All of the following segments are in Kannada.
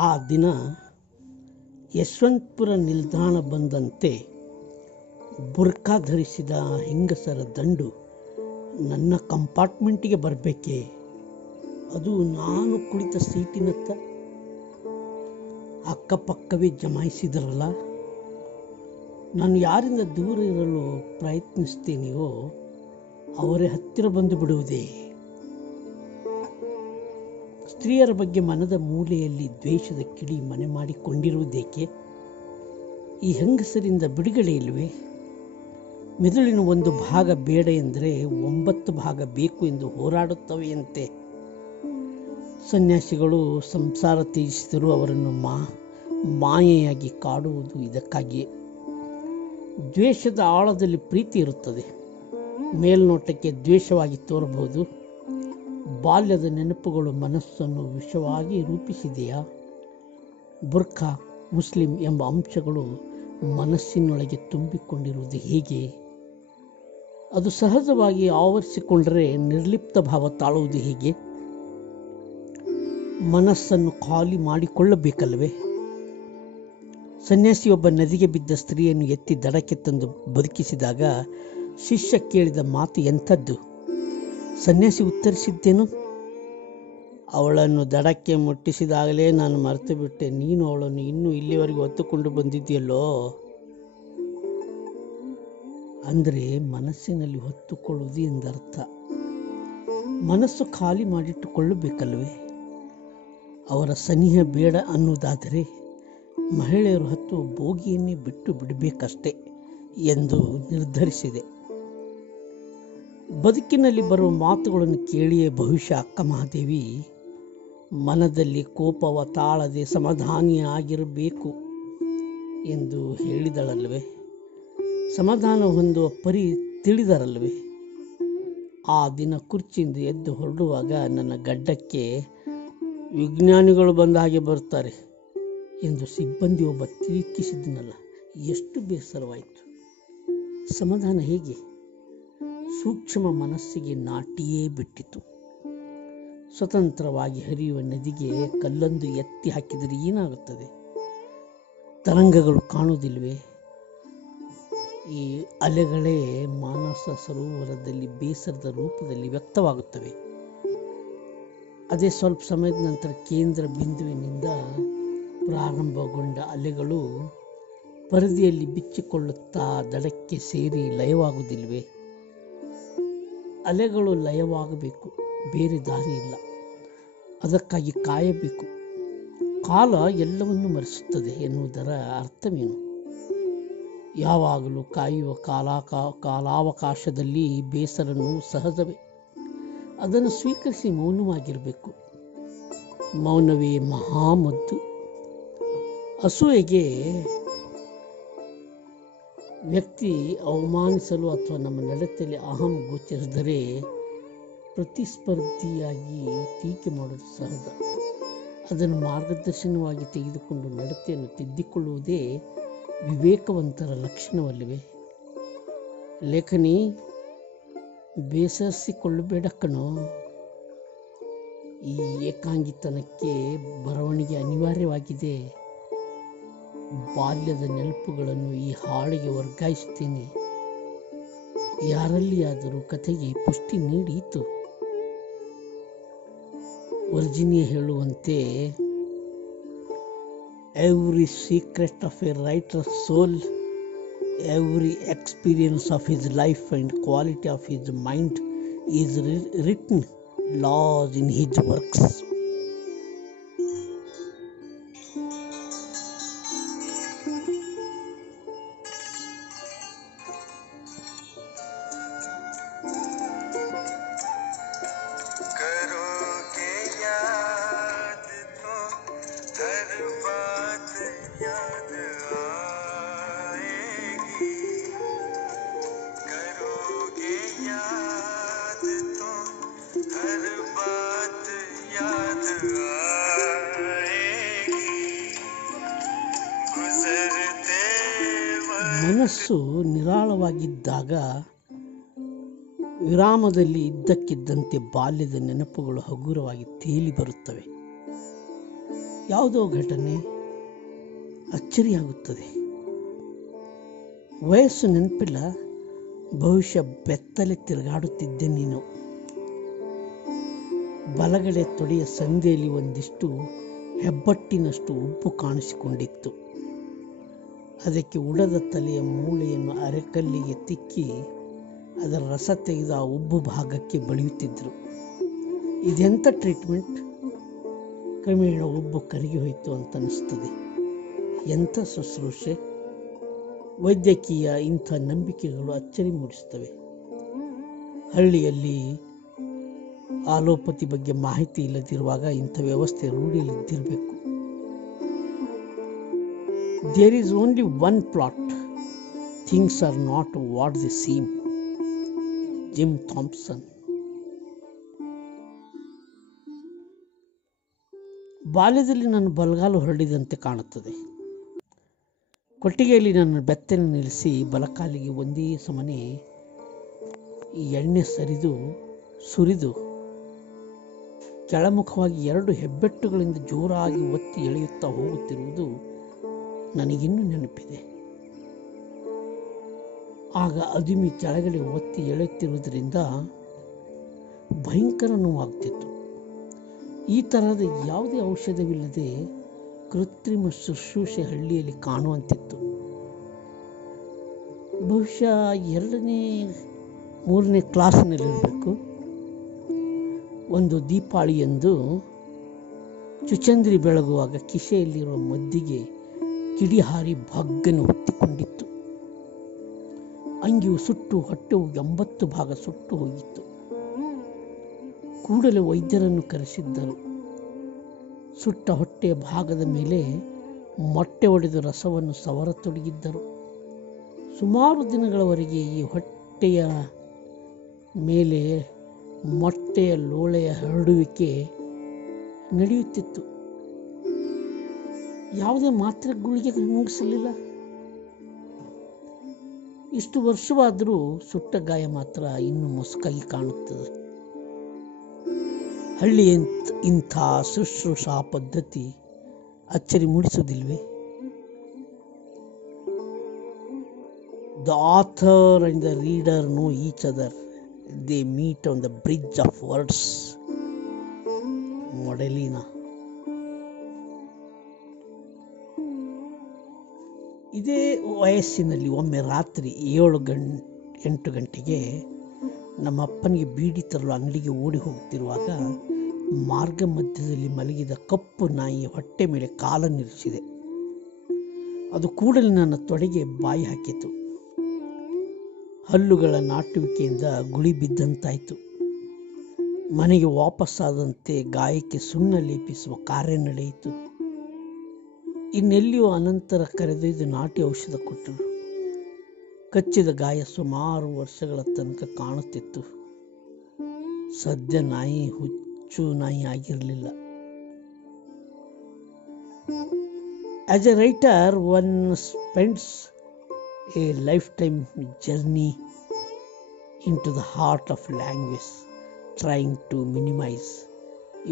ಆ ದಿನ ಯಶವಂತಪುರ ನಿಲ್ದಾಣ ಬಂದಂತೆ ಬುರ್ಖಾ ಧರಿಸಿದ ಹೆಂಗಸರ ದಂಡು ನನ್ನ ಕಂಪಾರ್ಟ್ಮೆಂಟಿಗೆ ಬರಬೇಕೆ, ಅದು ನಾನು ಕುಳಿತ ಸೀಟಿನತ್ತ. ಅಕ್ಕಪಕ್ಕವೇ ಜಮಾಯಿಸಿದರಲ್ಲ. ನಾನು ಯಾರಿಂದ ದೂರ ಇರಲು ಪ್ರಯತ್ನಿಸ್ತೇನೆಯೋ ಅವರೇ ಹತ್ತಿರ ಬಂದು ಬಿಡುವುದೇ. ಸ್ತ್ರೀಯರ ಬಗ್ಗೆ ಮನದ ಮೂಲೆಯಲ್ಲಿ ದ್ವೇಷದ ಕಿಡಿ ಮನೆ ಮಾಡಿಕೊಂಡಿರುವುದೇಕೆ? ಈ ಹೆಂಗಸರಿಂದ ಬಿಡುಗಡೆ ಇಲ್ಲವೇ? ಮೆದುಳಿನ ಒಂದು ಭಾಗ ಬೇಡ ಎಂದರೆ 9 ಭಾಗ ಬೇಕು ಎಂದು ಹೋರಾಡುತ್ತವೆಯಂತೆ. ಸನ್ಯಾಸಿಗಳು ಸಂಸಾರ ತ್ಯಜಿಸಿದರೂ ಅವರನ್ನು ಮಾಯೆಯಾಗಿ ಕಾಡುವುದು ಇದಕ್ಕಾಗಿಯೇ. ದ್ವೇಷದ ಆಳದಲ್ಲಿ ಪ್ರೀತಿ ಇರುತ್ತದೆ. ಮೇಲ್ನೋಟಕ್ಕೆ ದ್ವೇಷವಾಗಿ ತೋರಬಹುದು. ಬಾಲ್ಯದ ನೆನಪುಗಳು ಮನಸ್ಸನ್ನು ವಿಷವಾಗಿ ರೂಪಿಸಿದೆಯಾ? ಬುರ್ಖಾ, ಮುಸ್ಲಿಂ ಎಂಬ ಅಂಶಗಳು ಮನಸ್ಸಿನೊಳಗೆ ತುಂಬಿಕೊಂಡಿರುವುದು ಹೇಗೆ? ಅದು ಸಹಜವಾಗಿ ಆವರಿಸಿಕೊಂಡರೆ ನಿರ್ಲಿಪ್ತ ಭಾವ ತಾಳುವುದು ಹೇಗೆ? ಮನಸ್ಸನ್ನು ಖಾಲಿ ಮಾಡಿಕೊಳ್ಳಬೇಕಲ್ವೇ? ಸನ್ಯಾಸಿಯೊಬ್ಬ ನದಿಗೆ ಬಿದ್ದ ಸ್ತ್ರೀಯನ್ನು ಎತ್ತಿ ದಡಕ್ಕೆ ತಂದು ಬದುಕಿಸಿದಾಗ ಶಿಷ್ಯ ಕೇಳಿದ ಮಾತು ಎಂಥದ್ದು? ಸನ್ಯಾಸಿ ಉತ್ತರಿಸಿದ್ದೇನು? ಅವಳನ್ನು ದಡಕ್ಕೆ ಮುಟ್ಟಿಸಿದಾಗಲೇ ನಾನು ಮರೆತು ಬಿಟ್ಟೆ. ನೀನು ಅವಳನ್ನು ಇನ್ನೂ ಇಲ್ಲಿವರೆಗೆ ಹೊತ್ತುಕೊಂಡು ಬಂದಿದ್ದೀಯಲ್ಲೋ. ಅಂದರೆ ಮನಸ್ಸಿನಲ್ಲಿ ಹೊತ್ತುಕೊಳ್ಳುವುದು ಎಂದರ್ಥ. ಮನಸ್ಸು ಖಾಲಿ ಮಾಡಿಟ್ಟುಕೊಳ್ಳಬೇಕಲ್ವೇ? ಅವರ ಸನಿಹ ಬೇಡ ಅನ್ನುವುದಾದರೆ ಮಹಿಳೆಯರು ಹತ್ತುವ ಬೋಗಿಯನ್ನೇ ಬಿಟ್ಟು ಬಿಡಬೇಕಷ್ಟೆ ಎಂದು ನಿರ್ಧರಿಸಿದೆ. ಬದುಕಿನಲ್ಲಿ ಬರುವ ಮಾತುಗಳನ್ನು ಕೇಳಿಯೇ ಬಹುಶಃ ಅಕ್ಕ ಮಹಾದೇವಿ ಮನದಲ್ಲಿ ಕೋಪವ ತಾಳದೆ ಸಮಾಧಾನಿಯಾಗಿರಬೇಕು ಎಂದು ಹೇಳಿದಳಲ್ವೇ? ಸಮಾಧಾನ ಹೊಂದುವ ಪರಿ ತಿಳಿದರಲ್ವೇ? ಆ ದಿನ ಕುರ್ಚಿಯಿಂದ ಎದ್ದು ಹೊರಡುವಾಗ ನನ್ನ ಗಡ್ಡಕ್ಕೆ ವಿಜ್ಞಾನಿಗಳು ಬಂದ ಹಾಗೆ ಬರ್ತಾರೆ ಎಂದು ಸಿಬ್ಬಂದಿ ಒಬ್ಬ ತಿರುಕಿಸಿದನಲ್ಲ, ಎಷ್ಟು ಬೇಸರವಾಯಿತು. ಸಮಾಧಾನ ಹೇಗೆ? ಸೂಕ್ಷ್ಮ ಮನಸ್ಸಿಗೆ ನಾಟಿಯೇ ಬಿಟ್ಟಿತು. ಸ್ವತಂತ್ರವಾಗಿ ಹರಿಯುವ ನದಿಗೆ ಕಲ್ಲೊಂದು ಎತ್ತಿ ಹಾಕಿದರೆ ಏನಾಗುತ್ತದೆ? ತರಂಗಗಳು ಕಾಣುವುದಿಲ್ವೇ? ಈ ಅಲೆಗಳೇ ಮಾನಸ ಸರೋವರದಲ್ಲಿ ಬೇಸರದ ರೂಪದಲ್ಲಿ ವ್ಯಕ್ತವಾಗುತ್ತವೆ. ಅದೇ ಸ್ವಲ್ಪ ಸಮಯದ ನಂತರ ಕೇಂದ್ರ ಬಿಂದುವಿನಿಂದ ಪ್ರಾರಂಭಗೊಂಡ ಅಲೆಗಳು ಪರದೆಯಲ್ಲಿ ಬಿಚ್ಚಿಕೊಳ್ಳುತ್ತಾ ದಡಕ್ಕೆ ಸೇರಿ ಲಯವಾಗುವುದಿಲ್ವೇ? ಅಲೆಗಳು ಲಯವಾಗಬೇಕು, ಬೇರೆ ದಾರಿ ಇಲ್ಲ. ಅದಕ್ಕಾಗಿ ಕಾಯಬೇಕು. ಕಾಲ ಎಲ್ಲವನ್ನೂ ಮರೆಸುತ್ತದೆ ಎನ್ನುವುದರ ಅರ್ಥವೇನು? ಯಾವಾಗಲೂ ಕಾಯುವ ಕಾಲಾವಕಾಶದಲ್ಲಿ ಬೇಸರನು ಸಹಜವೇ. ಅದನ್ನು ಸ್ವೀಕರಿಸಿ ಮೌನವಾಗಿರಬೇಕು. ಮೌನವೇ ಮಹಾಮದ್ದು. ಅಸೂಯೆಗೆ ವ್ಯಕ್ತಿ ಅವಮಾನಿಸಲು ಅಥವಾ ನಮ್ಮ ನಡತೆಯಲ್ಲಿ ಅಹಂ ಗೋಚರಿಸಿದರೆ ಪ್ರತಿಸ್ಪರ್ಧಿಯಾಗಿ ಟೀಕೆ ಮಾಡೋದು ಸಹಜ. ಅದನ್ನು ಮಾರ್ಗದರ್ಶನವಾಗಿ ತೆಗೆದುಕೊಂಡು ನಡತೆಯನ್ನು ತಿದ್ದಿಕೊಳ್ಳುವುದೇ ವಿವೇಕವಂತರ ಲಕ್ಷಣವಲ್ಲವೇ? ಲೇಖನಿ, ಬೇಸರಿಸಿಕೊಳ್ಳಬೇಡ ಕಣೋ. ಈ ಏಕಾಂಗಿತನಕ್ಕೆ ಬರವಣಿಗೆ ಅನಿವಾರ್ಯವಾಗಿದೆ. ಬಾಲ್ಯದ ನೆನಪುಗಳನ್ನು ಈ ಹಾಳಿಗೆ ವರ್ಗಾಯಿಸುತ್ತೇನೆ. ಯಾರಲ್ಲಿಯಾದರೂ ಕಥೆಗೆ ಪುಷ್ಟಿ ನೀಡೀತು. ವರ್ಜಿನಿಯಾ ಹೇಳುವಂತೆ, every secret of a writer soul, every experience of his life and quality of his mind is written laws in his works. करोगे याद तो हर बात याद आएगी. करोगे याद तो हर बात याद आएगी. गुजरते ಮನಸ್ಸು ನಿರಾಳವಾಗಿದ್ದಾಗ ವಿರಾಮದಲ್ಲಿ ಇದ್ದಕ್ಕಿದ್ದಂತೆ ಬಾಲ್ಯದ ನೆನಪುಗಳು ಹಗುರವಾಗಿ ತೇಲಿ ಬರುತ್ತವೆ. ಯಾವುದೋ ಘಟನೆ ಅಚ್ಚರಿಯಾಗುತ್ತದೆ. ವಯಸ್ಸು ನೆನಪಿಲ್ಲ, ಭವಿಷ್ಯ ಬೆತ್ತಲೆ ತಿರುಗಾಡುತ್ತಿದ್ದೆ ನೀನು. ಬಲಗಡೆ ತೊಡೆಯ ಸಂದಿಯಲ್ಲಿ ಒಂದಿಷ್ಟು ಹೆಬ್ಬಟ್ಟಿನಷ್ಟು ಉಬ್ಬು ಕಾಣಿಸಿಕೊಂಡಿತ್ತು. ಅದಕ್ಕೆ ಉಡದ ತಲೆಯ ಮೂಳೆಯನ್ನು ಅರೆಕಲ್ಲಿಗೆ ತಿಕ್ಕಿ ಅದರ ರಸ ತೆಗೆದು ಆ ಉಬ್ಬು ಭಾಗಕ್ಕೆ ಬಳಿಯುತ್ತಿದ್ದರು. ಇದೆಂಥ ಟ್ರೀಟ್ಮೆಂಟ್! ಕ್ರಮೇಣ ಉಬ್ಬು ಕರಗಿ ಹೋಯಿತು ಅಂತ ಅನಿಸ್ತದೆ. ಎಂಥ ಶುಶ್ರೂಷೆ! ವೈದ್ಯಕೀಯ ಇಂಥ ನಂಬಿಕೆಗಳು ಅಚ್ಚರಿ ಮೂಡಿಸ್ತವೆ. ಹಳ್ಳಿಯಲ್ಲಿ ಆಲೋಪತಿ ಬಗ್ಗೆ ಮಾಹಿತಿ ಇಲ್ಲದಿರುವಾಗ ಇಂಥ ವ್ಯವಸ್ಥೆ ರೂಢಿಯಲ್ಲಿದ್ದಿರಬೇಕು. There is only one plot, things are not what they seem. Jim Thomson. ಬಾಲ್ಯದಲ್ಲಿ ನನ್ನ ಬಲಗಾಲು ಹೊರಡಿದಂತೆ ಕಾಣುತ್ತದೆ. ಕೊಟ್ಟಿಗೆಯಲ್ಲಿ ನನ್ನ ಬೆತ್ತನ್ನು ನಿಲ್ಲಿಸಿ ಬಲಕಾಲಿಗೆ ಒಂದೇ ಸಮನೆ ಎಣ್ಣೆ ಸುರಿದು ಕೆಳಮುಖವಾಗಿ 2 ಹೆಬ್ಬೆಟ್ಟುಗಳಿಂದ ಜೋರಾಗಿ ಒತ್ತಿ ಎಳೆಯುತ್ತಾ ಹೋಗುತ್ತಿರುವುದು ನನಗಿನ್ನೂ ನೆನಪಿದೆ. ಆಗ ಅದುಮಿ ಕೆಳಗಡೆ ಒತ್ತಿ ಎಳೆಯುತ್ತಿರುವುದರಿಂದ ಭಯಂಕರ ನೋವಾಗ್ತಿತ್ತು. ಈ ತರಹದ ಯಾವುದೇ ಔಷಧವಿಲ್ಲದೆ ಕೃತ್ರಿಮ ಶುಶ್ರೂಷೆ ಹಳ್ಳಿಯಲ್ಲಿ ಕಾಣುವಂತಿತ್ತು. ಬಹುಶಃ 2ನೇ 3ನೇ ಕ್ಲಾಸಿನಲ್ಲಿರಬೇಕು. ಒಂದು ದೀಪಾವಳಿಯಂದು ಚುಚಂದ್ರಿ ಬೆಳಗುವಾಗ ಕಿಸೆಯಲ್ಲಿರುವ ಮದ್ದಿಗೆ ಕಿಡಿ ಹಾರಿ ಭಗ್ಗನ್ನು ಹೊತ್ತಿಕೊಂಡಿತ್ತು. ಅಂಗಿಯು ಸುಟ್ಟು ಹೊಟ್ಟೆವು 80 ಭಾಗ ಸುಟ್ಟು ಹೋಗಿತ್ತು. ಕೂಡಲೇ ವೈದ್ಯರನ್ನು ಕರೆಸಿದ್ದರು. ಸುಟ್ಟ ಹೊಟ್ಟೆಯ ಭಾಗದ ಮೇಲೆ ಮೊಟ್ಟೆ ಒಡೆದು ರಸವನ್ನು ಸವರತೊಡಗಿದ್ದರು. ಸುಮಾರು ದಿನಗಳವರೆಗೆ ಈ ಹೊಟ್ಟೆಯ ಮೇಲೆ ಮೊಟ್ಟೆಯ ಲೋಳೆಯ ಹರಡುವಿಕೆ ನಡೆಯುತ್ತಿತ್ತು. ಯಾವುದೇ ಮಾತ್ರೆ ಗುಳಿಗೆ ನುಂಗಿಸಲಿಲ್ಲ. ಇಷ್ಟು ವರ್ಷವಾದರೂ ಸುಟ್ಟ ಗಾಯ ಮಾತ್ರ ಇನ್ನೂ ಮೊಸಕಾಗಿ ಕಾಣುತ್ತದೆ. ಹಳ್ಳಿಯ ಇಂಥ ಶುಶ್ರೂಷಾ ಪದ್ಧತಿ ಅಚ್ಚರಿ ಮೂಡಿಸುವುದಿಲ್ವೇ? The author and the reader know each other. They meet on the bridge of words. ಮೊಡೆಲಿನಾ. ಇದೇ ವಯಸ್ಸಿನಲ್ಲಿ ಒಮ್ಮೆ ರಾತ್ರಿ 7-8 ಗಂಟೆಗೆ ನಮ್ಮ ಅಪ್ಪನಿಗೆ ಬೀಡಿ ತರಲು ಅಂಗಡಿಗೆ ಓಡಿ ಹೋಗುತ್ತಿರುವಾಗ ಮಾರ್ಗ ಮಧ್ಯದಲ್ಲಿ ಮಲಗಿದ ಕಪ್ಪು ನಾಯಿಯ ಹೊಟ್ಟೆ ಮೇಲೆ ಕಾಲನ್ನಿರಿಸಿದೆ. ಅದು ಕೂಡಲೇ ನನ್ನ ತೊಡೆಗೆ ಬಾಯಿ ಹಾಕಿತು. ಹಲ್ಲುಗಳ ನಾಟುವಿಕೆಯಿಂದ ಗುಳಿ ಬಿದ್ದಂತಾಯಿತು. ಮನೆಗೆ ವಾಪಸ್ಸಾದಂತೆ ಗಾಯಕ್ಕೆ ಸುಣ್ಣ ಲೇಪಿಸುವ ಕಾರ್ಯ ನಡೆಯಿತು. ಇನ್ನೆಲ್ಲಿಯೂ ಅನಂತರ ಕರೆದೊಯ್ದು ನಾಟಿ ಔಷಧ ಕೊಟ್ಟರು. ಕಚ್ಚಿದ ಗಾಯ ಸುಮಾರು ವರ್ಷಗಳ ತನಕ ಕಾಣುತ್ತಿತ್ತು. ಸದ್ಯ ನಾಯಿ ಹುಚ್ಚು ನಾಯಿ ಆಗಿರಲಿಲ್ಲ. As A writer, one spends a lifetime journey into the heart of language, trying to minimize,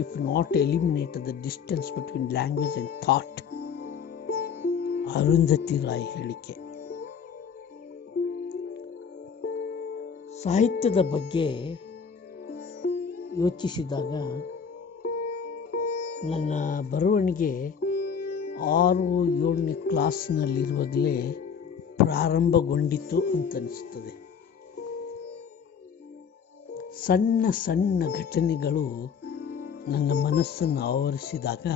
if not eliminate, the distance between language and thought. Arundhati Roy ಹೇಳಿಕೆ. ಸಾಹಿತ್ಯದ ಬಗ್ಗೆ ಯೋಚಿಸಿದಾಗ ನನ್ನ ಬರವಣಿಗೆ 6-7ನೇ ಕ್ಲಾಸಿನಲ್ಲಿರುವಾಗಲೇ ಪ್ರಾರಂಭಗೊಂಡಿತು ಅಂತನಿಸ್ತದೆ. ಸಣ್ಣ ಸಣ್ಣ ಘಟನೆಗಳು ನನ್ನ ಮನಸ್ಸನ್ನು ಆವರಿಸಿದಾಗ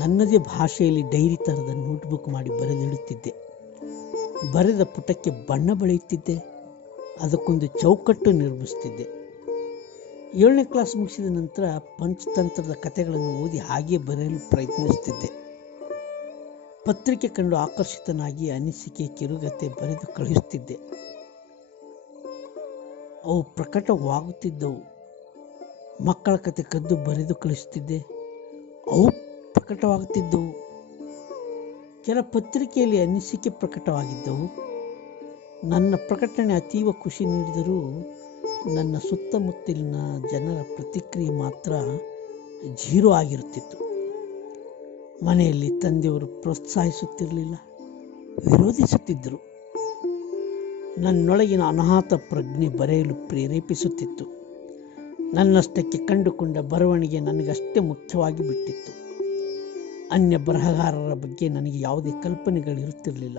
ನನ್ನದೇ ಭಾಷೆಯಲ್ಲಿ ಡೈರಿ ಥರದ ನೋಟ್ಬುಕ್ ಮಾಡಿ ಬರೆದಿಡುತ್ತಿದ್ದೆ. ಬರೆದ ಪುಟಕ್ಕೆ ಬಣ್ಣ ಬಳಿಯುತ್ತಿದ್ದೆ. ಅದಕ್ಕೊಂದು ಚೌಕಟ್ಟು ನಿರ್ಮಿಸುತ್ತಿದ್ದೆ. 7ನೇ ಕ್ಲಾಸ್ ಮುಗಿಸಿದ ನಂತರ ಪಂಚತಂತ್ರದ ಕಥೆಗಳನ್ನು ಓದಿ ಹಾಗೆ ಬರೆಯಲು ಪ್ರಯತ್ನಿಸುತ್ತಿದ್ದೆ. ಪತ್ರಿಕೆ ಕಂಡು ಆಕರ್ಷಿತನಾಗಿ ಅನಿಸಿಕೆ ಕಿರುಗತೆ ಬರೆದು ಕಳುಹಿಸುತ್ತಿದ್ದೆ. ಅವು ಪ್ರಕಟವಾಗುತ್ತಿದ್ದವು. ಮಕ್ಕಳ ಕತೆ ಕದ್ದು ಬರೆದು ಕಳಿಸುತ್ತಿದ್ದೆ. ಅವು ಪ್ರಕಟವಾಗುತ್ತಿದ್ದವು. ಕೆಲ ಪತ್ರಿಕೆಯಲ್ಲಿ ಅನಿಸಿಕೆ ಪ್ರಕಟವಾಗಿದ್ದವು. ನನ್ನ ಪ್ರಕಟಣೆ ಅತೀವ ಖುಷಿ ನೀಡಿದರೂ ನನ್ನ ಸುತ್ತಮುತ್ತಲಿನ ಜನರ ಪ್ರತಿಕ್ರಿಯೆ ಮಾತ್ರ 0 ಆಗಿರುತ್ತಿತ್ತು. ಮನೆಯಲ್ಲಿ ತಂದೆಯವರು ಪ್ರೋತ್ಸಾಹಿಸುತ್ತಿರಲಿಲ್ಲ, ವಿರೋಧಿಸುತ್ತಿದ್ದರು. ನನ್ನೊಳಗಿನ ಅನಾಥ ಪ್ರಜ್ಞೆ ಬರೆಯಲು ಪ್ರೇರೇಪಿಸುತ್ತಿತ್ತು. ನನ್ನಷ್ಟಕ್ಕೆ ಕಂಡುಕೊಂಡ ಬರವಣಿಗೆ ನನಗಷ್ಟೇ ಮುಖ್ಯವಾಗಿ ಬಿಟ್ಟಿತ್ತು. ಅನ್ಯ ಬರಹಗಾರರ ಬಗ್ಗೆ ನನಗೆ ಯಾವುದೇ ಕಲ್ಪನೆಗಳಿರುತ್ತಿರಲಿಲ್ಲ.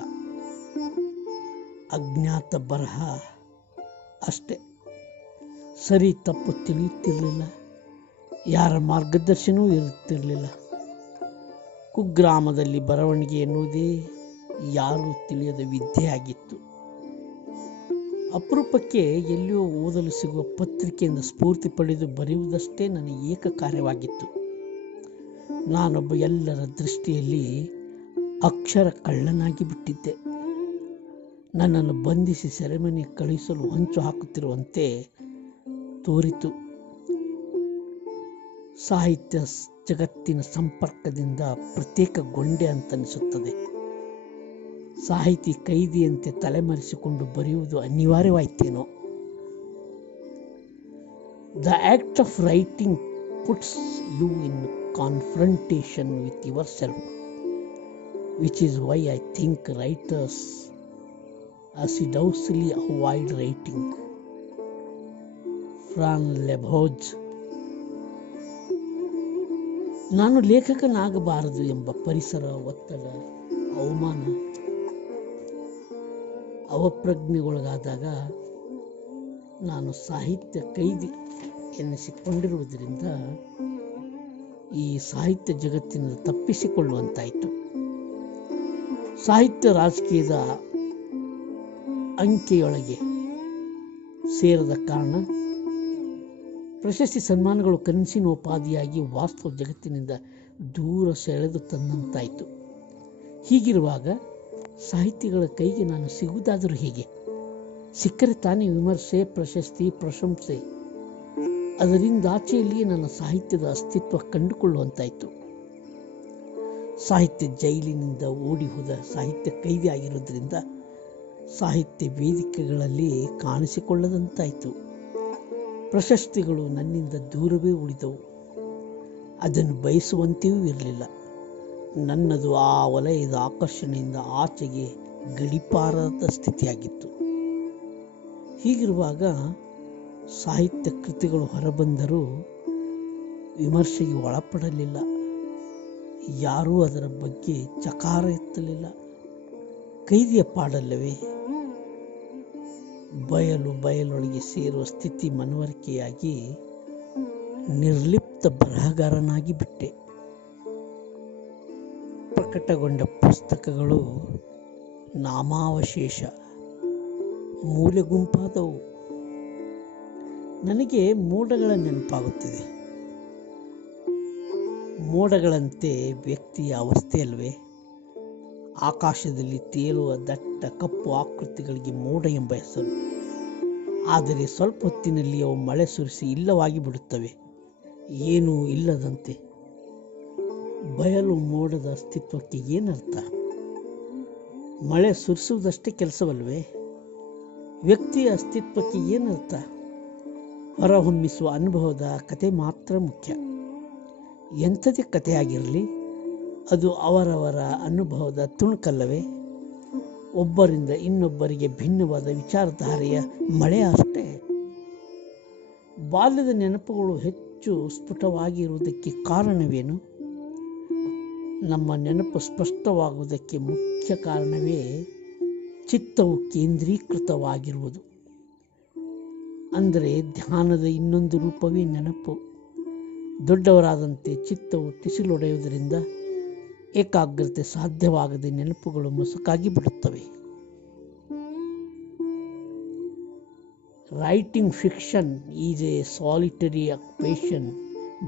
ಅಜ್ಞಾತ ಬರಹ ಅಷ್ಟೇ. ಸರಿ ತಪ್ಪು ತಿಳಿಯುತ್ತಿರಲಿಲ್ಲ, ಯಾರ ಮಾರ್ಗದರ್ಶನವೂ ಇರುತ್ತಿರಲಿಲ್ಲ. ಕುಗ್ರಾಮದಲ್ಲಿ ಬರವಣಿಗೆ ಎನ್ನುವುದೇ ಯಾರೂ ತಿಳಿಯದ ವಿದ್ಯೆಯಾಗಿತ್ತು. ಅಪರೂಪಕ್ಕೆ ಎಲ್ಲಿಯೋ ಓದಲು ಸಿಗುವ ಪತ್ರಿಕೆಯಿಂದ ಸ್ಫೂರ್ತಿ ಪಡೆದು ಬರೆಯುವುದಷ್ಟೇ ನನಗೆ ಏಕ ಕಾರ್ಯವಾಗಿತ್ತು. ನಾನೊಬ್ಬ ಎಲ್ಲರ ದೃಷ್ಟಿಯಲ್ಲಿ ಅಕ್ಷರ ಕಳ್ಳನಾಗಿ ಬಿಟ್ಟಿದ್ದೆ. ನನ್ನನ್ನು ಬಂಧಿಸಿ ಸೆರೆಮನೆ ಕಳುಹಿಸಲು ಹೊಂಚು ಹಾಕುತ್ತಿರುವಂತೆ ತೋರಿತು. ಸಾಹಿತ್ಯ ಜಗತ್ತಿನ ಸಂಪರ್ಕದಿಂದ ಪ್ರತ್ಯೇಕ ಗೊಂಡೆ ಅಂತನಿಸುತ್ತದೆ. ಸಾಹಿತಿ ಕೈದಿಯಂತೆ ತಲೆಮರೆಸಿಕೊಂಡು ಬರೆಯುವುದು ಅನಿವಾರ್ಯವಾಯ್ತೇನೋ. The act of writing puts you in confrontation with yourself, which is why I think writers assiduously avoid writing. Fran Lebowitz. ನಾನು ಲೇಖಕನಾಗಬಾರದು ಎಂಬ ಪರಿಸರ, ಒತ್ತಡ, ಅವಮಾನ, ಅವಪ್ರಜ್ಞೆಗೊಳಗಾದಾಗ ನಾನು ಸಾಹಿತ್ಯ ಕೈದಿ ಎನ್ನಿಸಿಕೊಂಡಿರುವುದರಿಂದ ಈ ಸಾಹಿತ್ಯ ಜಗತ್ತಿನಿಂದ ತಪ್ಪಿಸಿಕೊಳ್ಳುವಂತಾಯಿತು. ಸಾಹಿತ್ಯ ರಾಜಕೀಯದ ಅಂಕೆಯೊಳಗೆ ಸೇರದ ಕಾರಣ ಪ್ರಶಸ್ತಿ ಸನ್ಮಾನಗಳು ಕನಸಿನ ಉಪಾಧಿಯಾಗಿ ವಾಸ್ತವ ಜಗತ್ತಿನಿಂದ ದೂರ ಸೆಳೆದು ತಂದಂತಾಯಿತು. ಹೀಗಿರುವಾಗ ಸಾಹಿತಿಗಳ ಕೈಗೆ ನಾನು ಸಿಗುವುದಾದರೂ ಹೇಗೆ? ಸಿಕ್ಕರೆ ತಾನೇ ವಿಮರ್ಶೆ, ಪ್ರಶಸ್ತಿ, ಪ್ರಶಂಸೆ. ಅದರಿಂದಾಚೆಯಲ್ಲಿಯೇ ನನ್ನ ಸಾಹಿತ್ಯದ ಅಸ್ತಿತ್ವ ಕಂಡುಕೊಳ್ಳುವಂತಾಯಿತು. ಸಾಹಿತ್ಯ ಜೈಲಿನಿಂದ ಓಡಿ ಹೋದ ಸಾಹಿತ್ಯ ಕೈದಿ ಆಗಿರೋದ್ರಿಂದ ಸಾಹಿತ್ಯ ವೇದಿಕೆಗಳಲ್ಲಿ ಕಾಣಿಸಿಕೊಳ್ಳದಂತಾಯಿತು. ಪ್ರಶಸ್ತಿಗಳು ನನ್ನಿಂದ ದೂರವೇ ಉಳಿದವು. ಅದನ್ನು ಬಯಸುವಂತೆಯೂ ಇರಲಿಲ್ಲ. ನನ್ನದು ಆ ವಲಯದ ಆಕರ್ಷಣೆಯಿಂದ ಆಚೆಗೆ ಗಡಿಪಾರದ ಸ್ಥಿತಿಯಾಗಿತ್ತು. ಹೀಗಿರುವಾಗ ಸಾಹಿತ್ಯ ಕೃತಿಗಳು ಹೊರಬಂದರೂ ವಿಮರ್ಶೆಗೆ ಒಳಪಡಲಿಲ್ಲ. ಯಾರೂ ಅದರ ಬಗ್ಗೆ ಚಕಾರ ಎತ್ತಲಿಲ್ಲ. ಕೈದಿಯ ಪಾಡಲ್ಲವೇ? ಬಯಲೊಳಗೆ ಸೇರುವ ಸ್ಥಿತಿ ಮನವರಿಕೆಯಾಗಿ ನಿರ್ಲಿಪ್ತ ಬರಹಗಾರನಾಗಿ ಬಿಟ್ಟೆ. ಪ್ರಕಟಗೊಂಡ ಪುಸ್ತಕಗಳು ನಾಮಾವಶೇಷ, ಮೂಲೆ ಗುಂಪಾದವು. ನನಗೆ ಮೋಡಗಳ ನೆನಪಾಗುತ್ತಿದೆ. ಮೋಡಗಳಂತೆ ವ್ಯಕ್ತಿಯ ಅವಸ್ಥೆಯಲ್ವೇ? ಆಕಾಶದಲ್ಲಿ ತೇಲುವ ದಟ್ಟ ಕಪ್ಪು ಆಕೃತಿಗಳಿಗೆ ಮೋಡ ಎಂಬ ಹೆಸರು. ಆದರೆ ಸ್ವಲ್ಪ ಹೊತ್ತಿನಲ್ಲಿ ಅವು ಮಳೆ ಸುರಿಸಿ ಇಲ್ಲವಾಗಿ ಬಿಡುತ್ತವೆ, ಏನೂ ಇಲ್ಲದಂತೆ. ಬಯಲು ಮೋಡದ ಅಸ್ತಿತ್ವಕ್ಕೆ ಏನರ್ಥ? ಮಳೆ ಸುರಿಸುವುದಷ್ಟೇ ಕೆಲಸವಲ್ವೇ? ವ್ಯಕ್ತಿಯ ಅಸ್ತಿತ್ವಕ್ಕೆ ಏನರ್ಥ? ಹೊರಹೊಮ್ಮಿಸುವ ಅನುಭವದ ಕತೆ ಮಾತ್ರ ಮುಖ್ಯ. ಎಂಥದೇ ಕಥೆಯಾಗಿರಲಿ, ಅದು ಅವರವರ ಅನುಭವದ ತುಣುಕಲ್ಲವೇ? ಒಬ್ಬರಿಂದ ಇನ್ನೊಬ್ಬರಿಗೆ ಭಿನ್ನವಾದ ವಿಚಾರಧಾರೆಯ ಮಳೆ ಅಷ್ಟೇ. ಬಾಲ್ಯದ ನೆನಪುಗಳು ಹೆಚ್ಚು ಸ್ಫುಟವಾಗಿರುವುದಕ್ಕೆ ಕಾರಣವೇನು? ನಮ್ಮ ನೆನಪು ಸ್ಪಷ್ಟವಾಗುವುದಕ್ಕೆ ಮುಖ್ಯ ಕಾರಣವೇ ಚಿತ್ತವು ಕೇಂದ್ರೀಕೃತವಾಗಿರುವುದು. ಅಂದರೆ ಧ್ಯಾನದ ಇನ್ನೊಂದು ರೂಪವೇ ನೆನಪು. ದೊಡ್ಡವರಾದಂತೆ ಚಿತ್ತವು ಟಿಸಿಲೊಡೆಯುವುದರಿಂದ ಏಕಾಗ್ರತೆ ಸಾಧ್ಯವಾಗದೆ ನೆನಪುಗಳು ಮಸುಕಾಗಿ ಬಿಡುತ್ತವೆ. Writing fiction is a solitary occupation,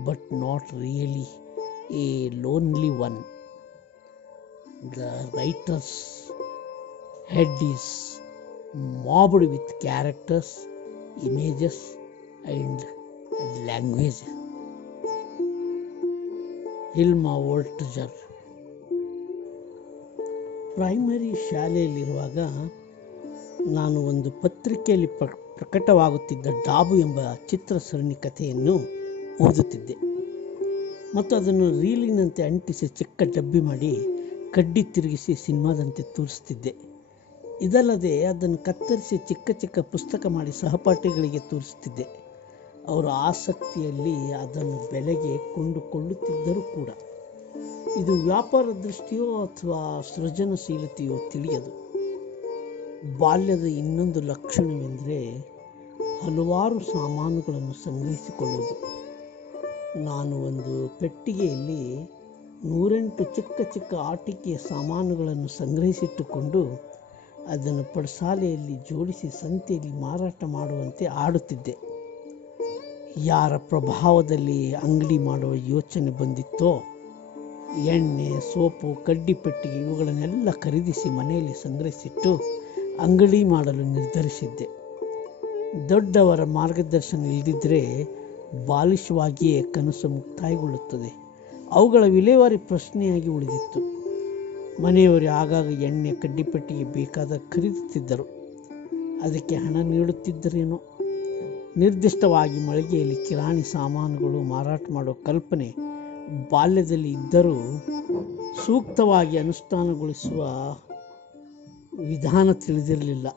but not really a lonely one. The writer's head is mobbed with characters, images and language. Hilma Wolitzer. Primary ಶಾಲೆಯಲ್ಲಿರುವಾಗ ನಾನು ಒಂದು ಪತ್ರಿಕೆಯಲ್ಲಿ ಪ್ರಕಟವಾಗುತ್ತಿದ್ದ ಡಾಬು ಎಂಬ ಚಿತ್ರ ಸರಣಿ ಕಥೆಯನ್ನು ಓದುತ್ತಿದ್ದೆ. ಮತ್ತು ಅದನ್ನು ರೀಲಿನಂತೆ ಅಂಟಿಸಿ ಚಿಕ್ಕ ಡಬ್ಬಿ ಮಾಡಿ ಕಡ್ಡಿ ತಿರುಗಿಸಿ ಸಿನಿಮಾದಂತೆ ತೋರಿಸ್ತಿದ್ದೆ. ಇದಲ್ಲದೆ ಅದನ್ನು ಕತ್ತರಿಸಿ ಚಿಕ್ಕ ಚಿಕ್ಕ ಪುಸ್ತಕ ಮಾಡಿ ಸಹಪಾಠಿಗಳಿಗೆ ತೋರಿಸ್ತಿದ್ದೆ. ಅವರ ಆಸಕ್ತಿಯಲ್ಲಿ ಅದನ್ನು ಬೆಲೆಗೆ ಕೊಂಡುಕೊಳ್ಳುತ್ತಿದ್ದರೂ ಕೂಡ. ಇದು ವ್ಯಾಪಾರ ದೃಷ್ಟಿಯೋ ಅಥವಾ ಸೃಜನಶೀಲತೆಯೋ ತಿಳಿಯದು. ಬಾಲ್ಯದ ಇನ್ನೊಂದು ಲಕ್ಷಣವೆಂದರೆ ಹಲವಾರು ಸಾಮಾನುಗಳನ್ನು ಸಂಗ್ರಹಿಸಿಕೊಳ್ಳುವುದು. ನಾನು ಒಂದು ಪೆಟ್ಟಿಗೆಯಲ್ಲಿ 108 ಚಿಕ್ಕ ಚಿಕ್ಕ ಆಟಿಕೆಯ ಸಾಮಾನುಗಳನ್ನು ಸಂಗ್ರಹಿಸಿಟ್ಟುಕೊಂಡು ಅದನ್ನು ಪಡಸಾಲೆಯಲ್ಲಿ ಜೋಡಿಸಿ ಸಂತೆಯಲ್ಲಿ ಮಾರಾಟ ಮಾಡುವಂತೆ ಆಡುತ್ತಿದ್ದೆ. ಯಾರ ಪ್ರಭಾವದಲ್ಲಿ ಅಂಗಡಿ ಮಾಡುವ ಯೋಚನೆ ಬಂದಿತ್ತೋ ಎಣ್ಣೆ, ಸೋಪು, ಕಡ್ಡಿ ಪೆಟ್ಟಿಗೆ ಇವುಗಳನ್ನೆಲ್ಲ ಖರೀದಿಸಿ ಮನೆಯಲ್ಲಿ ಸಂಗ್ರಹಿಸಿಟ್ಟು ಅಂಗಡಿ ಮಾಡಲು ನಿರ್ಧರಿಸಿದ್ದೆ. ದೊಡ್ಡವರ ಮಾರ್ಗದರ್ಶನ ಇಲ್ಲದಿದ್ದರೆ ಬಾಲಿಶವಾಗಿಯೇ ಕನಸು ಮುಕ್ತಾಯಗೊಳ್ಳುತ್ತದೆ. ಅವುಗಳ ವಿಲೇವಾರಿ ಪ್ರಶ್ನೆಯಾಗಿ ಉಳಿದಿತ್ತು. ಮನೆಯವರು ಆಗಾಗ ಎಣ್ಣೆ, ಕಡ್ಡಿಪೆಟ್ಟಿಗೆ ಬೇಕಾದ ಖರೀದುತ್ತಿದ್ದರು. ಅದಕ್ಕೆ ಹಣ ನೀಡುತ್ತಿದ್ದರೇನೋ. ನಿರ್ದಿಷ್ಟವಾಗಿ ಮಳಿಗೆಯಲ್ಲಿ ಕಿರಾಣಿ ಸಾಮಾನುಗಳು ಮಾರಾಟ ಮಾಡೋ ಕಲ್ಪನೆ ಬಾಲ್ಯದಲ್ಲಿ ಇದ್ದರೂ ಸೂಕ್ತವಾಗಿ ಅನುಷ್ಠಾನಗೊಳಿಸುವ ವಿಧಾನ ತಿಳಿದಿರಲಿಲ್ಲ.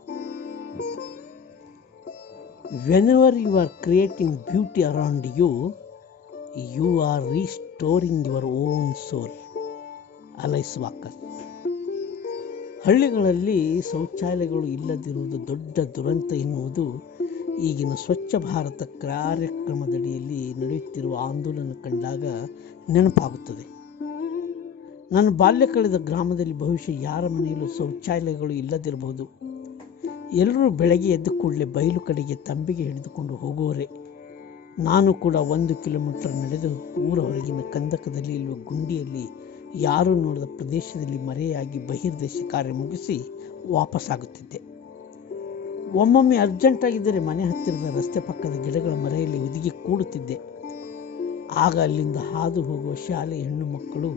Whenever you are creating beauty around you, you are restoring your own soul. Alloys walker. ಹಳ್ಳಿಗಳಲ್ಲಿ ಶೌಚಾಲಯಗಳು ಇಲ್ಲದಿರುವುದು ದೊಡ್ಡ ದುರಂತ ಎನ್ನುವುದು ಈಗಿನ ಸ್ವಚ್ಛ ಭಾರತ ಕಾರ್ಯಕ್ರಮದಡಿಯಲ್ಲಿ ನಡೆಯುತ್ತಿರುವ ಆಂದೋಲನ ಕಂಡಾಗ ನೆನಪಾಗುತ್ತದೆ. ನಾನು ಬಾಲ್ಯ ಕಳೆದ ಗ್ರಾಮದಲ್ಲಿ ಬಹುಶಃ ಯಾರ ಮನೆಯಲ್ಲೂ ಶೌಚಾಲಯಗಳು ಇಲ್ಲದಿರಬಹುದು. ಎಲ್ಲರೂ ಬೆಳಗ್ಗೆ ಎದ್ದ ಕೂಡಲೇ ಬಯಲು ಕಡೆಗೆ ತಂಬಿಗೆ ಹಿಡಿದುಕೊಂಡು ಹೋಗುವರೆ. ನಾನು ಕೂಡ 1 ಕಿಲೋಮೀಟರ್ ನಡೆದು ಊರ ಹೊರಗಿನ ಕಂದಕದಲ್ಲಿ ಇರುವ ಗುಂಡಿಯಲ್ಲಿ ಯಾರೂ ನೋಡದ ಪ್ರದೇಶದಲ್ಲಿ ಮರೆಯಾಗಿ ಬಹಿರ್ದೇಶ ಕಾರ್ಯ ಮುಗಿಸಿ ವಾಪಸ್ಸಾಗುತ್ತಿದ್ದೆ. ಒಮ್ಮೊಮ್ಮೆ ಅರ್ಜೆಂಟಾಗಿದ್ದರೆ ಮನೆ ಹತ್ತಿರದ ರಸ್ತೆ ಪಕ್ಕದ ಗಿಡಗಳ ಮರೆಯಲ್ಲಿ ಒದಗಿ ಕೂಡುತ್ತಿದ್ದೆ. ಆಗ ಅಲ್ಲಿಂದ ಹಾದು ಹೋಗುವ ಶಾಲೆ ಹೆಣ್ಣು ಮಕ್ಕಳು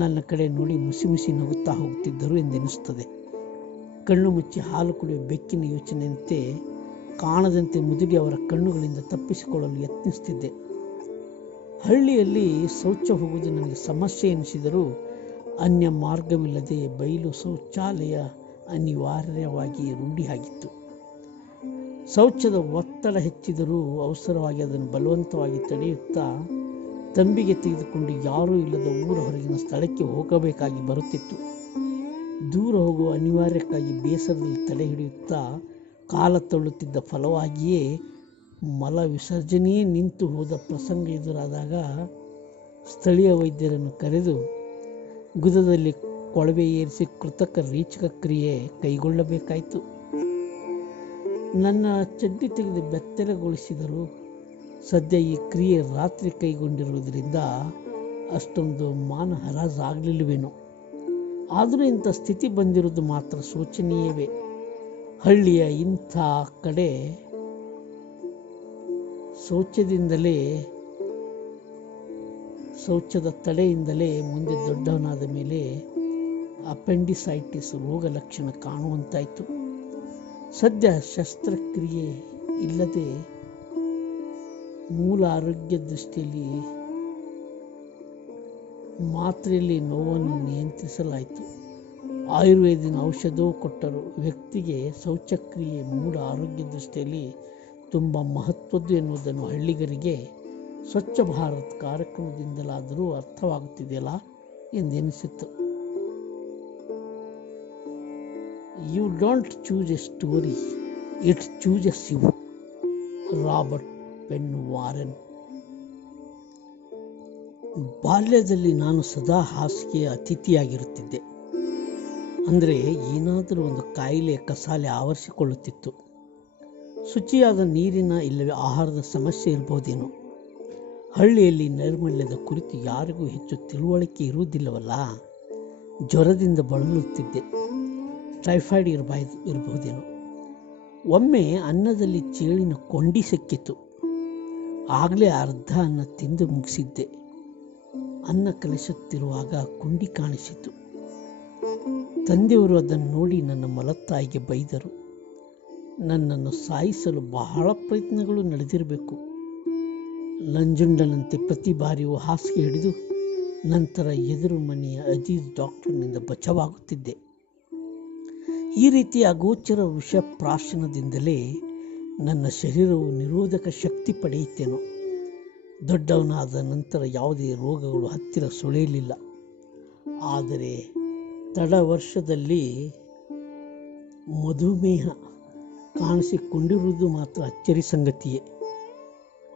ನನ್ನ ಕಡೆ ನೋಡಿ ಮುಸಿ ಮುಸಿ ನಗುತ್ತಾ ಹೋಗುತ್ತಿದ್ದರು ಎಂದೆನಿಸುತ್ತದೆ. ಕಣ್ಣು ಮುಚ್ಚಿ ಹಾಲು ಕುಡಿಯುವ ಬೆಕ್ಕಿನ ಯೋಚನೆಯಂತೆ ಕಾಣದಂತೆ ಮುದುಡಿ ಅವರ ಕಣ್ಣುಗಳಿಂದ ತಪ್ಪಿಸಿಕೊಳ್ಳಲು ಯತ್ನಿಸುತ್ತಿದ್ದೆ. ಹಳ್ಳಿಯಲ್ಲಿ ಶೌಚ ಹೋಗುವುದು ನನಗೆ ಸಮಸ್ಯೆ ಎನಿಸಿದರೂ ಅನ್ಯ ಮಾರ್ಗವಿಲ್ಲದೆ ಬಯಲು ಶೌಚಾಲಯ ಅನಿವಾರ್ಯವಾಗಿ ರೂಢಿಯಾಗಿತ್ತು. ಶೌಚದ ಒತ್ತಡ ಹೆಚ್ಚಿದರೂ ಅವಸರವಾಗಿ ಅದನ್ನು ಬಲವಂತವಾಗಿ ತಡೆಯುತ್ತಾ ತಂಬಿಗೆ ತೆಗೆದುಕೊಂಡು ಯಾರೂ ಇಲ್ಲದ ಊರ ಹೊರಗಿನ ಸ್ಥಳಕ್ಕೆ ಹೋಗಬೇಕಾಗಿ ಬರುತ್ತಿತ್ತು. ದೂರ ಹೋಗುವ ಅನಿವಾರ್ಯಕ್ಕಾಗಿ ಬೇಸರದಲ್ಲಿ ತಡೆ ಹಿಡಿಯುತ್ತಾ ಕಾಲ ತಳ್ಳುತ್ತಿದ್ದ ಫಲವಾಗಿಯೇ ಮಲ ವಿಸರ್ಜನೆಯೇ ನಿಂತು ಹೋದ ಪ್ರಸಂಗ ಎದುರಾದಾಗ ಸ್ಥಳೀಯ ವೈದ್ಯರನ್ನು ಕರೆದು ಗುದದಲ್ಲಿ ಕೊಳವೆ ಏರಿಸಿ ಕೃತಕ ರೀಚಕ ಕ್ರಿಯೆ ಕೈಗೊಳ್ಳಬೇಕಾಯಿತು. ನನ್ನ ಚಡ್ಡಿ ತೆಗೆದು ಬೆತ್ತಲೆಗೊಳಿಸಿದರು. ಸದ್ಯ ಈ ಕ್ರಿಯೆ ರಾತ್ರಿ ಕೈಗೊಂಡಿರುವುದರಿಂದ ಅಷ್ಟೊಂದು ಮಾನ ಹರಾಜಾಗಲಿಲ್ಲವೇನೋ. ಆದರೂ ಇಂಥ ಸ್ಥಿತಿ ಬಂದಿರುವುದು ಮಾತ್ರ ಶೋಚನೀಯವೇ. ಹಳ್ಳಿಯ ಇಂಥ ಕಡೆ ಶೌಚದ ತಡೆಯಿಂದಲೇ ಮುಂದೆ ದೊಡ್ಡವನಾದ ಮೇಲೆ ಅಪೆಂಡಿಸೈಟಿಸ್ ರೋಗ ಲಕ್ಷಣ ಕಾಣುವಂತಾಯಿತು. ಸದ್ಯ ಶಸ್ತ್ರಕ್ರಿಯೆ ಇಲ್ಲದೆ ಮೂಲ ಆರೋಗ್ಯ ದೃಷ್ಟಿಯಲ್ಲಿ ಮಾತ್ರೆಯಲ್ಲಿ ನೋವನ್ನು ನಿಯಂತ್ರಿಸಲಾಯಿತು. ಆಯುರ್ವೇದಿನ ಔಷಧವೂ ಕೊಟ್ಟರು. ವ್ಯಕ್ತಿಗೆ ಶೌಚಕ್ರಿಯೆ ಮೂಲ ಆರೋಗ್ಯ ದೃಷ್ಟಿಯಲ್ಲಿ ತುಂಬ ಮಹತ್ವದ್ದು ಎನ್ನುವುದನ್ನು ಹಳ್ಳಿಗರಿಗೆ ಸ್ವಚ್ಛ ಭಾರತ್ ಕಾರ್ಯಕ್ರಮದಿಂದಲಾದರೂ ಅರ್ಥವಾಗುತ್ತಿದೆಯಲ್ಲ ಎಂದೆನಿಸಿತ್ತು. You don't choose a story, it chooses you. Robert Penn Warren. ಬಾಲ್ಯದಲ್ಲಿ ನಾನು ಸದಾ ಹಾಸಿಗೆಯ ಅತಿಥಿಯಾಗಿರುತ್ತಿದ್ದೆ. ಅಂದರೆ ಏನಾದರೂ ಒಂದು ಕಾಯಿಲೆ ಕಸಾಲೆ ಆವರಿಸಿಕೊಳ್ಳುತ್ತಿತ್ತು. ಶುಚಿಯಾದ ನೀರಿನ ಇಲ್ಲವೇ ಆಹಾರದ ಸಮಸ್ಯೆ ಇರಬಹುದೇನೋ. ಹಳ್ಳಿಯಲ್ಲಿ ನೈರ್ಮಲ್ಯದ ಕುರಿತು ಯಾರಿಗೂ ಹೆಚ್ಚು ತಿಳುವಳಿಕೆ ಇರುವುದಿಲ್ಲವಲ್ಲ. ಜ್ವರದಿಂದ ಬಳಲುತ್ತಿದ್ದೆ. ಟೈಫಾಯ್ಡ್ ಇರಬಹುದೇನೋ. ಒಮ್ಮೆ ಅನ್ನದಲ್ಲಿ ಚೇಳಿನ ಕೊಂಡಿ ಸಿಕ್ಕಿತು. ಆಗಲೇ ಅರ್ಧ ಅನ್ನ ತಿಂದು ಮುಗಿಸಿದ್ದೆ. ಅನ್ನ ಕಲಿಸುತ್ತಿರುವಾಗ ಕೊಂಡಿ ಕಾಣಿಸಿತು. ತಂದೆಯವರು ಅದನ್ನು ನೋಡಿ ನನ್ನ ಮಲತಾಯಿಗೆ ಬೈದರು. ನನ್ನನ್ನು ಸಾಯಿಸಲು ಬಹಳ ಪ್ರಯತ್ನಗಳು ನಡೆದಿರಬೇಕು. ನಂಜುಂಡನಂತೆ ಪ್ರತಿ ಬಾರಿಯೂ ಹಾಸಿಗೆ ಹಿಡಿದು ನಂತರ ಎದುರು ಮನೆಯ ಅಜೀಜ್ ಡಾಕ್ಟರ್ನಿಂದ ಬಚಾವಾಗುತ್ತಿದ್ದೆ. ಈ ರೀತಿಯ ಅಗೋಚರ ವಿಷಪ್ರಾಶನದಿಂದಲೇ ನನ್ನ ಶರೀರವು ನಿರೋಧಕ ಶಕ್ತಿ ಪಡೆಯುತ್ತೇನೋ. ದೊಡ್ಡವನಾದ ನಂತರ ಯಾವುದೇ ರೋಗಗಳು ಹತ್ತಿರ ಸುಳಿಯಲಿಲ್ಲ. ಆದರೆ ತಡ ವರ್ಷದಲ್ಲಿ ಮಧುಮೇಹ ಕಾಣಿಸಿಕೊಂಡಿರುವುದು ಮಾತ್ರ ಅಚ್ಚರಿ ಸಂಗತಿಯೇ.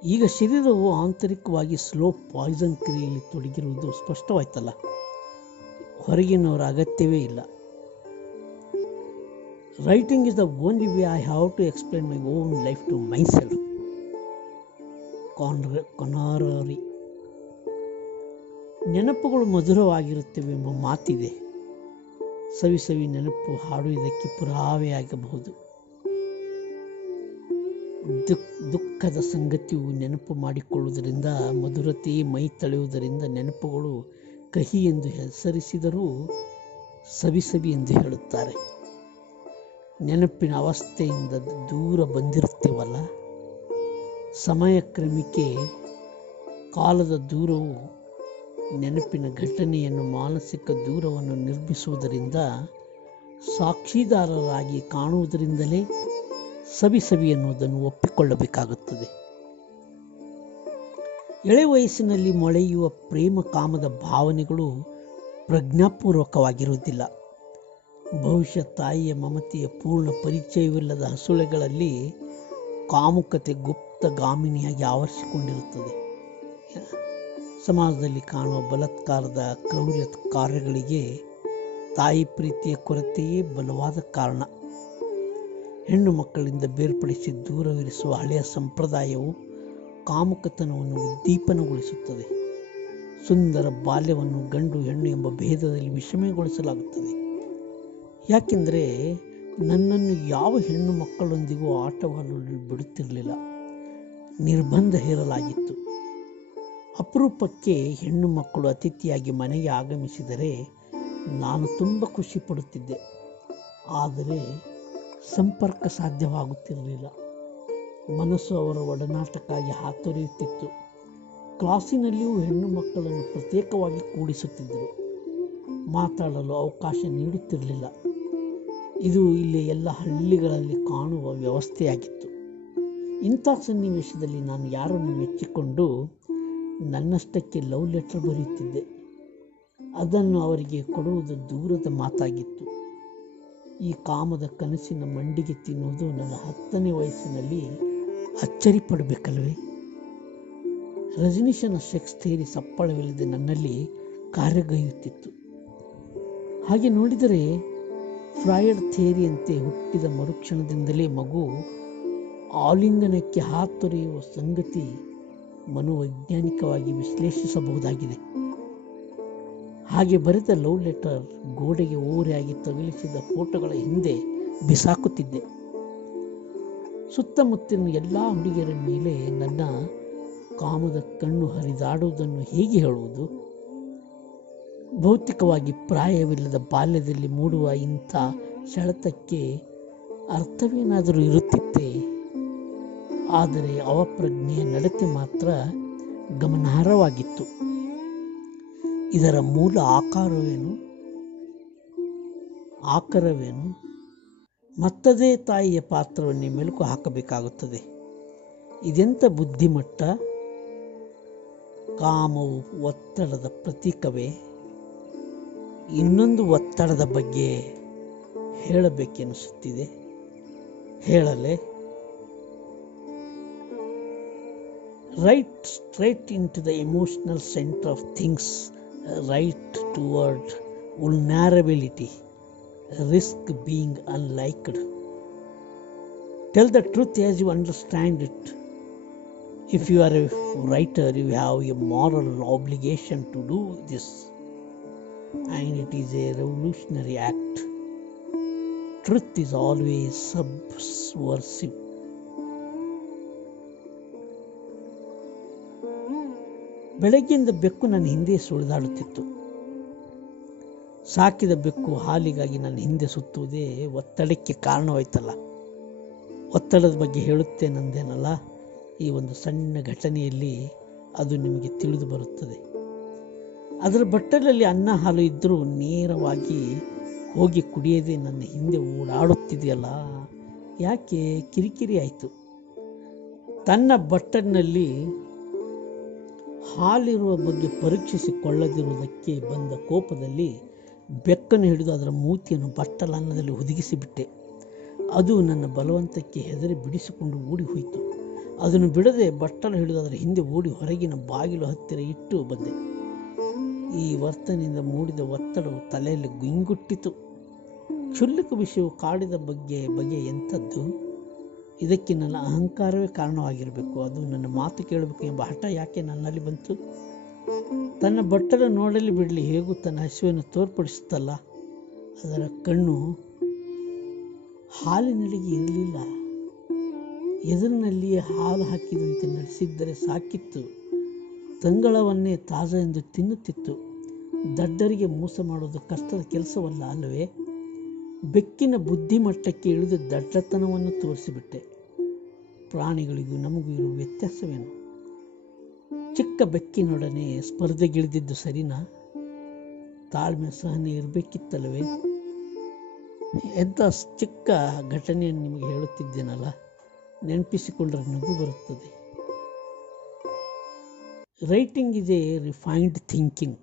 ಈಗ ಶರೀರವು ಆಂತರಿಕವಾಗಿ ಸ್ಲೋ ಪಾಯ್ಸನ್ ಕ್ರಿಯೆಯಲ್ಲಿ ತೊಡಗಿರುವುದು ಸ್ಪಷ್ಟವಾಯ್ತಲ್ಲ. ಹೊರಗಿನವರ ಅಗತ್ಯವೇ ಇಲ್ಲ. Writing is the only way I have to explain my own life to myself. ಕೊನಾರರಿ. ನೆನಪುಗಳು ಮಧುರವಾಗಿರುತ್ತವೆ ಎಂಬ ಮಾತಿದೆ. ಸವಿ ಸವಿ ನೆನಪು ಹಾಡು ಇದಕ್ಕೆ ಪುರಾವೆಯಾಗಬಹುದು. ದುಃಖದ ಸಂಗತಿಯು ನೆನಪು ಮಾಡಿಕೊಳ್ಳುವುದರಿಂದ ಮಧುರತೆಯೇ ಮೈ ತಳೆಯುವುದರಿಂದ ನೆನಪುಗಳು ಕಹಿ ಎಂದು ಹೆಸರಿಸಿದರೂ ಸವಿ ಸವಿ ಎಂದು ಹೇಳುತ್ತಾರೆ. ನೆನಪಿನ ಅವಸ್ಥೆಯಿಂದ ದೂರ ಬಂದಿರುತ್ತೇವಲ್ಲ. ಸಮಯ ಕ್ರಮಿಕೆ ಕಾಲದ ದೂರವು ನೆನಪಿನ ಘಟನೆಯನ್ನು ಮಾನಸಿಕ ದೂರವನ್ನು ನಿರ್ಮಿಸುವುದರಿಂದ ಸಾಕ್ಷಿದಾರರಾಗಿ ಕಾಣುವುದರಿಂದಲೇ ಸವಿ ಸವಿ ಎನ್ನುವುದನ್ನು ಒಪ್ಪಿಕೊಳ್ಳಬೇಕಾಗುತ್ತದೆ. ಎಳೆ ವಯಸ್ಸಿನಲ್ಲಿ ಮೊಳೆಯುವ ಪ್ರೇಮ ಕಾಮದ ಭಾವನೆಗಳು ಪ್ರಜ್ಞಾಪೂರ್ವಕವಾಗಿರುವುದಿಲ್ಲ. ಬಹುಶಃ ತಾಯಿಯ ಮಮತೆಯ ಪೂರ್ಣ ಪರಿಚಯವಿಲ್ಲದ ಹಸುಳೆಗಳಲ್ಲಿ ಕಾಮುಕತೆ ಗುಪ್ತಗಾಮಿನಿಯಾಗಿ ಆವರಿಸಿಕೊಂಡಿರುತ್ತದೆ. ಸಮಾಜದಲ್ಲಿ ಕಾಣುವ ಬಲಾತ್ಕಾರದ ಕ್ರೌರ್ಯ ಕಾರ್ಯಗಳಿಗೆ ತಾಯಿ ಪ್ರೀತಿಯ ಕೊರತೆಯೇ ಬಲವಾದ ಕಾರಣ. ಹೆಣ್ಣು ಮಕ್ಕಳಿಂದ ಬೇರ್ಪಡಿಸಿ ದೂರವಿರಿಸುವ ಹಳೆಯ ಸಂಪ್ರದಾಯವು ಕಾಮುಕತನವನ್ನು ಉದ್ದೀಪನಗೊಳಿಸುತ್ತದೆ. ಸುಂದರ ಬಾಲ್ಯವನ್ನು ಗಂಡು ಹೆಣ್ಣು ಎಂಬ ಭೇದದಲ್ಲಿ ವಿಷಮಗೊಳಿಸಲಾಗುತ್ತದೆ. ಯಾಕೆಂದರೆ ನನ್ನನ್ನು ಯಾವ ಹೆಣ್ಣು ಮಕ್ಕಳೊಂದಿಗೂ ಆಟವಾಡಲು ಬಿಡುತ್ತಿರಲಿಲ್ಲ. ನಿರ್ಬಂಧ ಹೇರಲಾಗಿತ್ತು. ಅಪರೂಪಕ್ಕೆ ಹೆಣ್ಣು ಮಕ್ಕಳು ಅತಿಥಿಯಾಗಿ ಮನೆಗೆ ಆಗಮಿಸಿದರೆ ನಾನು ತುಂಬ ಖುಷಿ ಪಡುತ್ತಿದ್ದೆ. ಆದರೆ ಸಂಪರ್ಕ ಸಾಧ್ಯವಾಗುತ್ತಿರಲಿಲ್ಲ. ಮನಸ್ಸು ಅವರ ಒಡನಾಟಕ್ಕಾಗಿ ಹಾತೊರೆಯುತ್ತಿತ್ತು. ಕ್ಲಾಸಿನಲ್ಲಿಯೂ ಹೆಣ್ಣು ಮಕ್ಕಳನ್ನು ಪ್ರತ್ಯೇಕವಾಗಿ ಕೂಡಿಸುತ್ತಿದ್ದರು. ಮಾತಾಡಲು ಅವಕಾಶ ನೀಡುತ್ತಿರಲಿಲ್ಲ. ಇದು ಇಲ್ಲಿ ಎಲ್ಲ ಹಳ್ಳಿಗಳಲ್ಲಿ ಕಾಣುವ ವ್ಯವಸ್ಥೆಯಾಗಿತ್ತು. ಇಂಥ ಸನ್ನಿವೇಶದಲ್ಲಿ ನಾನು ಯಾರನ್ನು ಮೆಚ್ಚಿಕೊಂಡು ನನ್ನಷ್ಟಕ್ಕೆ ಲವ್ ಲೆಟರ್ ಬರೆಯುತ್ತಿದ್ದೆ. ಅದನ್ನು ಅವರಿಗೆ ಕೊಡುವುದು ದೂರದ ಮಾತಾಗಿತ್ತು. ಈ ಕಾಮದ ಕನಸಿನ ಮಂಡಿಗೆ ತಿನ್ನುವುದು ನನ್ನ 10ನೇ ವಯಸ್ಸಿನಲ್ಲಿ ಅಚ್ಚರಿ ಪಡಬೇಕಲ್ವೇ? ರಜನೀಶನ ಸೆಕ್ಸ್ ಥಿಯರಿ ಸಪ್ಪಳವಿಲ್ಲದೆ ನನ್ನಲ್ಲಿ ಕಾರ್ಯಗೈಯುತ್ತಿತ್ತು. ಹಾಗೆ ನೋಡಿದರೆ ಫ್ರಾಯ್ಡ್ ಥಿಯರಿಯಂತೆ ಹುಟ್ಟಿದ ಮರುಕ್ಷಣದಿಂದಲೇ ಮಗು ಆಲಿಂಗನಕ್ಕೆ ಹಾತೊರೆಯುವ ಸಂಗತಿ ಮನೋವೈಜ್ಞಾನಿಕವಾಗಿ ವಿಶ್ಲೇಷಿಸಬಹುದಾಗಿದೆ. ಹಾಗೆ ಬರೆದ ಲವ್ ಲೆಟರ್ ಗೋಡೆಗೆ ಓರೆಯಾಗಿ ತಗುಲಿಸಿದ ಫೋಟೋಗಳ ಹಿಂದೆ ಬಿಸಾಕುತ್ತಿದ್ದೆ. ಸುತ್ತಮುತ್ತಲಿನ ಎಲ್ಲ ಹುಡುಗಿಯರ ಮೇಲೆ ನನ್ನ ಕಾಮದ ಕಣ್ಣು ಹರಿದಾಡುವುದನ್ನು ಹೇಗೆ ಹೇಳುವುದು? ಭೌತಿಕವಾಗಿ ಪ್ರಾಯವಿಲ್ಲದ ಬಾಲ್ಯದಲ್ಲಿ ಮೂಡುವ ಇಂಥ ಸೆಳೆತಕ್ಕೆ ಅರ್ಥವೇನಾದರೂ ಇರುತ್ತಿತ್ತೆ. ಆದರೆ ಅವಪ್ರಜ್ಞೆಯ ನಡತೆ ಮಾತ್ರ ಗಮನಾರ್ಹವಾಗಿತ್ತು. ಇದರ ಮೂಲ ಆಕಾರವೇನು ಮತ್ತದೇ ತಾಯಿಯ ಪಾತ್ರವನ್ನೇ ಮೆಲುಕು ಹಾಕಬೇಕಾಗುತ್ತದೆ. ಇದೆಂಥ ಬುದ್ಧಿಮಟ್ಟ! ಕಾಮವು ಒತ್ತಡದ ಪ್ರತೀಕವೇ? ಇನ್ನೊಂದು ಒತ್ತಡದ ಬಗ್ಗೆ ಹೇಳಬೇಕೆನಿಸುತ್ತಿದೆ. ಹೇಳಲೇ? Right straight into the emotional center of things, right toward vulnerability, risk being unliked. Tell the truth as you understand it. If you are a writer, you have a moral obligation to do this, and it is a revolutionary act. Truth is always subversive. ಬೆಳಗ್ಗೆಯಿಂದ ಬೆಕ್ಕು ನನ್ನ ಹಿಂದೆ ಸುಳಿದಾಡುತ್ತಿತ್ತು. ಸಾಕಿದ ಬೆಕ್ಕು ಹಾಲಿಗಾಗಿ ನನ್ನ ಹಿಂದೆ ಸುತ್ತುವುದೇ ಒತ್ತಡಕ್ಕೆ ಕಾರಣವಾಯ್ತಲ್ಲ. ಒತ್ತಡದ ಬಗ್ಗೆ ಹೇಳುತ್ತೇನೆಂದೇನಲ್ಲ, ಈ ಒಂದು ಸಣ್ಣ ಘಟನೆಯಲ್ಲಿ ಅದು ನಿಮಗೆ ತಿಳಿದು ಬರುತ್ತದೆ. ಅದರ ಬಟ್ಟಲಲ್ಲಿ ಅನ್ನ ಹಾಲು ಇದ್ದರೂ ನೇರವಾಗಿ ಹೋಗಿ ಕುಡಿಯದೆ ನನ್ನ ಹಿಂದೆ ಓಡಾಡುತ್ತಿದೆಯಲ್ಲ, ಯಾಕೆ? ಕಿರಿಕಿರಿ ಆಯಿತು. ತನ್ನ ಬಟ್ಟಲಿನಲ್ಲಿ ಹಾಲಿರುವ ಬಗ್ಗೆ ಪರೀಕ್ಷಿಸಿಕೊಳ್ಳದಿರುವುದಕ್ಕೆ ಬಂದ ಕೋಪದಲ್ಲಿ ಬೆಕ್ಕನ್ನು ಹಿಡಿದು ಅದರ ಮೂತಿಯನ್ನು ಬಟ್ಟಲ ಅನ್ನದಲ್ಲಿ ಹುದುಗಿಸಿಬಿಟ್ಟೆ. ಅದು ನನ್ನ ಬಲವಂತಕ್ಕೆ ಹೆದರಿ ಬಿಡಿಸಿಕೊಂಡು ಓಡಿ ಹೋಯಿತು. ಅದನ್ನು ಬಿಡದೆ ಬಟ್ಟಲು ಹಿಡಿದು ಅದರ ಹಿಂದೆ ಓಡಿ ಹೊರಗಿನ ಬಾಗಿಲು ಹತ್ತಿರ ಇಟ್ಟು ಬಂದೆ. ಈ ವರ್ತನೆಯಿಂದ ಮೂಡಿದ ಒತ್ತಡವು ತಲೆಯಲ್ಲಿ ಗುಂಗುಟ್ಟಿತು. ಕ್ಷುಲ್ಲಕ ವಿಷಯವು ಕಾಡಿದ ಬಗೆ ಎಂಥದ್ದು? ಇದಕ್ಕೆ ನನ್ನ ಅಹಂಕಾರವೇ ಕಾರಣವಾಗಿರಬೇಕು. ಅದು ನನ್ನ ಮಾತು ಕೇಳಬೇಕು ಎಂಬ ಹಠ ಯಾಕೆ ನನ್ನಲ್ಲಿ ಬಂತು? ತನ್ನ ಬಟ್ಟಲು ನೋಡಲಿ ಬಿಡಲಿ, ಹೇಗೂ ತನ್ನ ಹಸಿವನ್ನು ತೋರ್ಪಡಿಸುತ್ತಲ್ಲ. ಅದರ ಕಣ್ಣು ಹಾಲಿನಡೆಗೆ ಇರಲಿಲ್ಲ. ಎದುರಿನಲ್ಲಿಯೇ ಹಾಲು ಹಾಕಿದಂತೆ ನಡೆಸಿದ್ದರೆ ಸಾಕಿತ್ತು. ತಂಗಳವನ್ನೇ ತಾಜಾ ಎಂದು ತಿನ್ನುತ್ತಿತ್ತು. ದಡ್ಡರಿಗೆ ಮೋಸ ಮಾಡುವುದು ಕಷ್ಟದ ಕೆಲಸವಲ್ಲ ಅಲ್ಲವೇ? ಬೆಕ್ಕಿನ ಬುದ್ಧಿಮಟ್ಟಕ್ಕೆ ಇಳಿದು ದಡ್ಡತನವನ್ನು ತೋರಿಸಿಬಿಟ್ಟೆ. ಪ್ರಾಣಿಗಳಿಗೂ ನಮಗೂ ಇರುವ ವ್ಯತ್ಯಾಸವೇನು? ಚಿಕ್ಕ ಬೆಕ್ಕಿನೊಡನೆ ಸ್ಪರ್ಧೆಗಿಳಿದಿದ್ದು ಸರಿನಾ? ತಾಳ್ಮೆ ಸಹನೆ ಇರಬೇಕಿತ್ತಲ್ಲವೇ? ಎಂಥ ಚಿಕ್ಕ ಘಟನೆಯನ್ನು ನಿಮಗೆ ಹೇಳುತ್ತಿದ್ದೇನಲ್ಲ, ನೆನಪಿಸಿಕೊಂಡ್ರೆ ನಗು ಬರುತ್ತದೆ. Writing is A refined thinking.